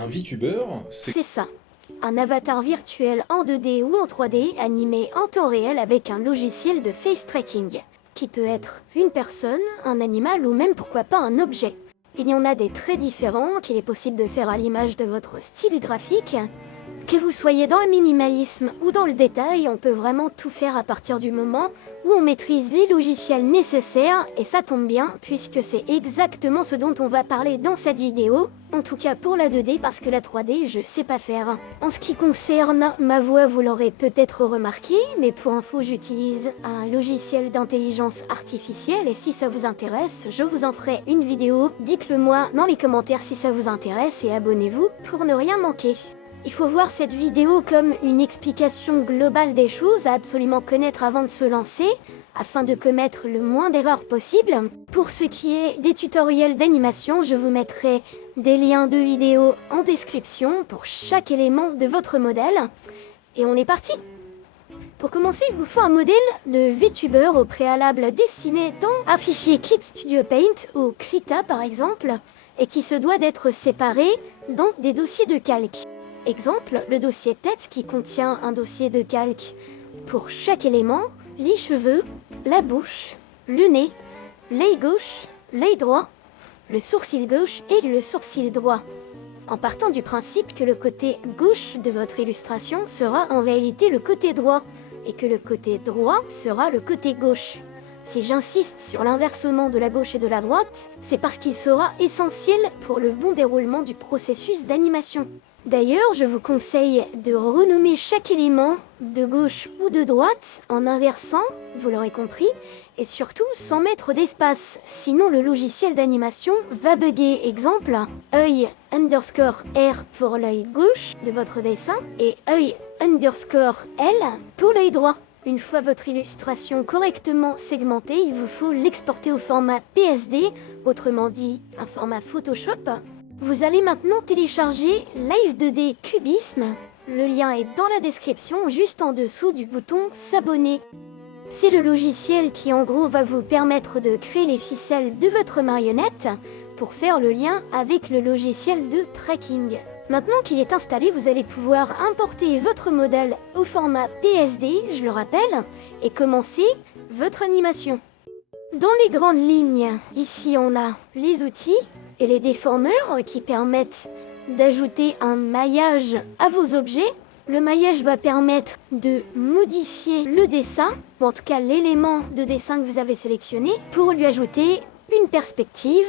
Un VTuber, C'est ça. Un avatar virtuel en 2D ou en 3D animé en temps réel avec un logiciel de face tracking, qui peut être une personne, un animal ou même pourquoi pas un objet. Il y en a des très différents qu'il est possible de faire à l'image de votre style graphique. Que vous soyez dans le minimalisme ou dans le détail, on peut vraiment tout faire à partir du moment où on maîtrise les logiciels nécessaires, et ça tombe bien puisque c'est exactement ce dont on va parler dans cette vidéo, en tout cas pour la 2D parce que la 3D je sais pas faire. En ce qui concerne ma voix, vous l'aurez peut-être remarqué, mais pour info j'utilise un logiciel d'intelligence artificielle et si ça vous intéresse, je vous en ferai une vidéo, dites-le moi dans les commentaires si ça vous intéresse et abonnez-vous pour ne rien manquer. Il faut voir cette vidéo comme une explication globale des choses à absolument connaître avant de se lancer, afin de commettre le moins d'erreurs possible. Pour ce qui est des tutoriels d'animation, je vous mettrai des liens de vidéos en description pour chaque élément de votre modèle. Et on est parti! Pour commencer, il vous faut un modèle de VTuber au préalable dessiné dans un fichier Clip Studio Paint ou Krita par exemple, et qui se doit d'être séparé dans des dossiers de calque. Exemple, le dossier tête qui contient un dossier de calque pour chaque élément, les cheveux, la bouche, le nez, l'œil gauche, l'œil droit, le sourcil gauche et le sourcil droit. En partant du principe que le côté gauche de votre illustration sera en réalité le côté droit et que le côté droit sera le côté gauche. Si j'insiste sur l'inversement de la gauche et de la droite, c'est parce qu'il sera essentiel pour le bon déroulement du processus d'animation. D'ailleurs, je vous conseille de renommer chaque élément de gauche ou de droite en inversant, vous l'aurez compris, et surtout sans mettre d'espace, sinon le logiciel d'animation va bugger. Exemple, œil underscore R pour l'œil gauche de votre dessin et œil underscore L pour l'œil droit. Une fois votre illustration correctement segmentée, il vous faut l'exporter au format PSD, autrement dit un format Photoshop. Vous allez maintenant télécharger Live 2D Cubisme. Le lien est dans la description, juste en dessous du bouton s'abonner. C'est le logiciel qui en gros va vous permettre de créer les ficelles de votre marionnette pour faire le lien avec le logiciel de tracking. Maintenant qu'il est installé, vous allez pouvoir importer votre modèle au format PSD, je le rappelle, et commencer votre animation. Dans les grandes lignes, ici on a les outils et les déformeurs qui permettent d'ajouter un maillage à vos objets. Le maillage va permettre de modifier le dessin, ou en tout cas l'élément de dessin que vous avez sélectionné, pour lui ajouter une perspective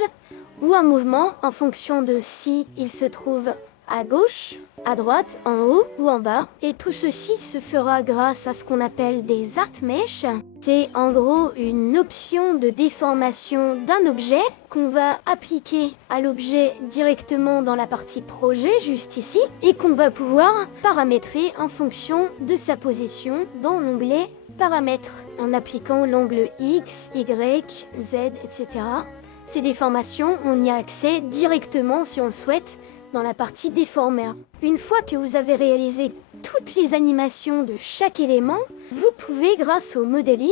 ou un mouvement en fonction de si il se trouve à gauche, à droite, en haut ou en bas. Et tout ceci se fera grâce à ce qu'on appelle des art mesh. C'est en gros une option de déformation d'un objet qu'on va appliquer à l'objet directement dans la partie projet, juste ici, et qu'on va pouvoir paramétrer en fonction de sa position dans l'onglet paramètres, en appliquant l'ongle X, Y, Z, etc. Ces déformations, on y a accès directement si on le souhaite, dans la partie déformeur. Une fois que vous avez réalisé toutes les animations de chaque élément, vous pouvez, grâce au modeling,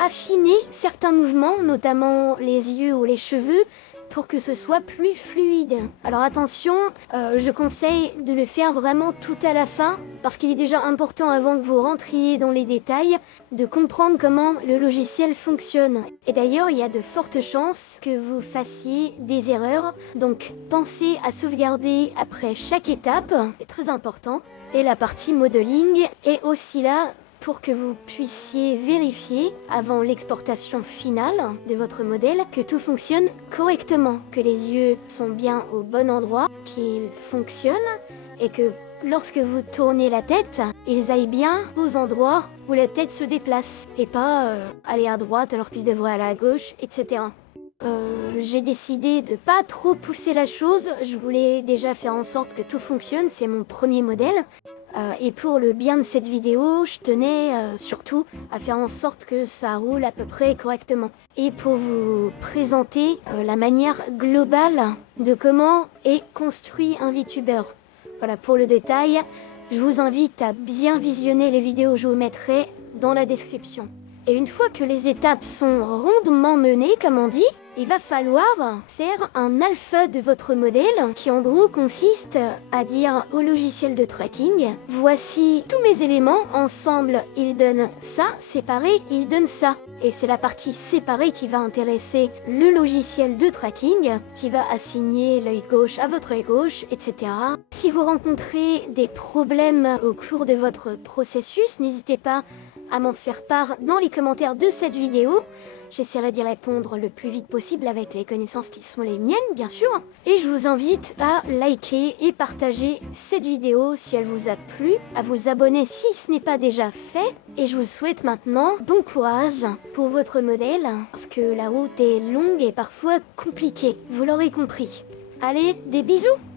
affiner certains mouvements, notamment les yeux ou les cheveux, pour que ce soit plus fluide. Alors attention, je conseille de le faire vraiment tout à la fin, parce qu'il est déjà important avant que vous rentriez dans les détails, de comprendre comment le logiciel fonctionne. Et d'ailleurs, il y a de fortes chances que vous fassiez des erreurs, donc pensez à sauvegarder après chaque étape, c'est très important. Et la partie modeling est aussi là pour que vous puissiez vérifier avant l'exportation finale de votre modèle que tout fonctionne correctement, que les yeux sont bien au bon endroit, qu'ils fonctionnent et que lorsque vous tournez la tête, ils aillent bien aux endroits où la tête se déplace et pas aller à droite alors qu'il devrait aller à gauche, etc. J'ai décidé de pas trop pousser la chose, je voulais déjà faire en sorte que tout fonctionne, c'est mon premier modèle. Et pour le bien de cette vidéo, je tenais surtout à faire en sorte que ça roule à peu près correctement. Et pour vous présenter la manière globale de comment est construit un VTuber. Voilà, pour le détail, je vous invite à bien visionner les vidéos que je vous mettrai dans la description. Et une fois que les étapes sont rondement menées, comme on dit, il va falloir faire un alpha de votre modèle qui en gros consiste à dire au logiciel de tracking, voici tous mes éléments, ensemble ils donnent ça, séparé ils donnent ça. Et c'est la partie séparée qui va intéresser le logiciel de tracking, qui va assigner l'œil gauche à votre œil gauche, etc. Si vous rencontrez des problèmes au cours de votre processus, n'hésitez pas à m'en faire part dans les commentaires de cette vidéo. J'essaierai d'y répondre le plus vite possible avec les connaissances qui sont les miennes, bien sûr. Et je vous invite à liker et partager cette vidéo si elle vous a plu, à vous abonner si ce n'est pas déjà fait. Et je vous souhaite maintenant bon courage pour votre modèle, parce que la route est longue et parfois compliquée, vous l'aurez compris. Allez, des bisous!